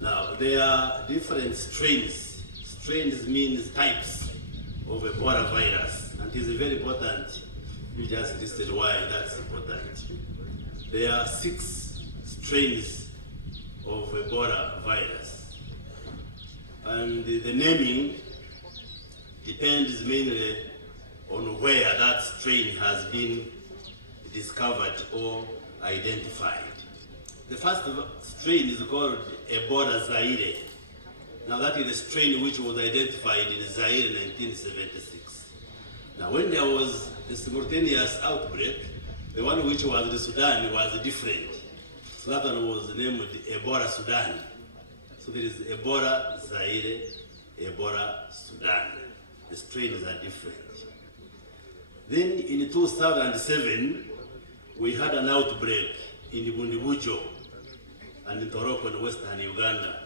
Now, there are different strains. Strains means types of Ebola virus, and it is very important. You just listed why that's important. There are 6 strains of Ebola virus, and the naming depends mainly on where that strain has been discovered or identified. The first strain is called Ebola Zaire. Now that is the strain which was identified in Zaire in 1976. Now when there was a simultaneous outbreak, the one which was in Sudan was different. So that one was named Ebola Sudan. So there is Ebola Zaire, Ebola Sudan. The strains are different. Then in 2007, we had an outbreak in Bundibujo and in Toroko in western Uganda.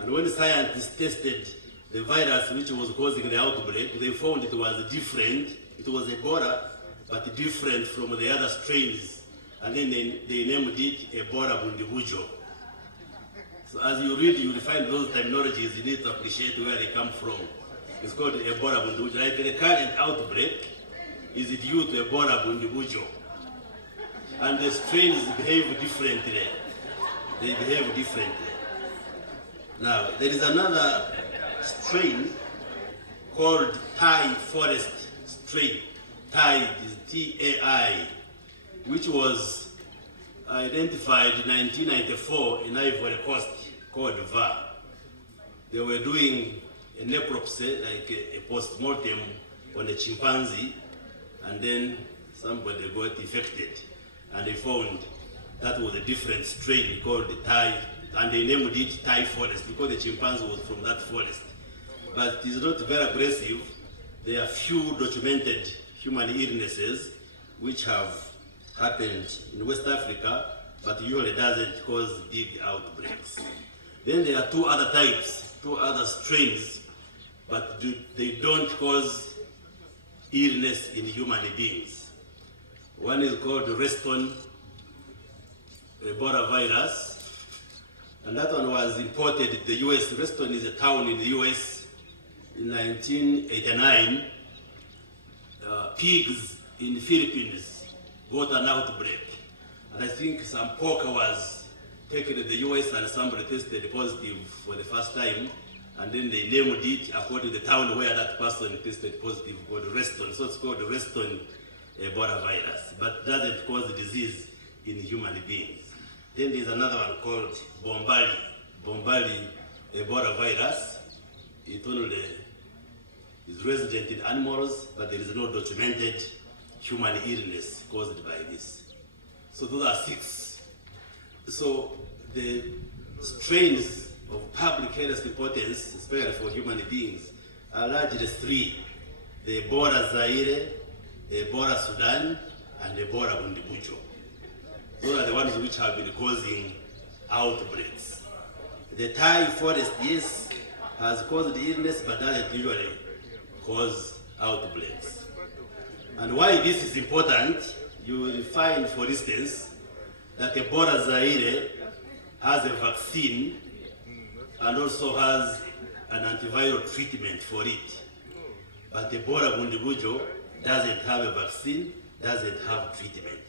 And when scientists tested the virus which was causing the outbreak, they found it was different. It was Ebola, but different from the other strains. And then they named it Ebola Bundibujo. So as you read, you will find those terminologies. You need to appreciate where they come from. It's called Ebola Bundibujo. Like the current outbreak is due to Ebola Bundibujo. And the strains behave differently. They behave differently. Now, there is another strain called Thai forest strain. Thai is T-A-I, which was identified in 1994 in Ivory Coast, called VA. They were doing a necropsy, like a post-mortem on a chimpanzee, and then somebody got infected, and they found that was a different strain called the Thai, and they named it Thai forest because the chimpanzee was from that forest. But it is not very aggressive. There are few documented human illnesses which have happened in West Africa, but usually doesn't cause big outbreaks. Then there are 2 other types, 2 other strains, but they don't cause illness in human beings. One is called Reston Ebola virus, and that one was imported to the US. Reston is a town in the US in 1989. Pigs in the Philippines got an outbreak, and I think some pork was taken to the US and somebody tested positive for the first time, and then they named it according to the town where that person tested positive, called Reston. So it's called Reston Ebola virus, but doesn't cause disease in human beings. Then there's another one called Bombali Ebola virus. It only is resident in animals, but there is no documented human illness caused by this. So those are 6. So the strains of public health importance, especially for human beings, are largely 3. The Ebola Zaire, Ebola Sudan, and Ebola Bundibujo. Those are the ones which have been causing outbreaks. The Thai forest, yes, has caused illness, but doesn't usually cause outbreaks. And why this is important, you will find, for instance, that Ebola Zaire has a vaccine and also has an antiviral treatment for it. But Ebola Bundibujo doesn't have a vaccine, doesn't have treatment.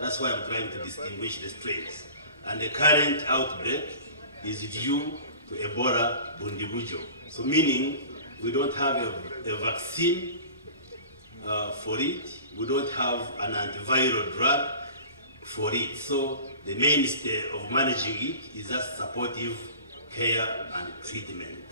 That's why I'm trying to distinguish the strains. And the current outbreak is due to Ebola Bundibujo. So meaning we don't have a vaccine for it, we don't have an antiviral drug for it. So the mainstay of managing it is just supportive care and treatment.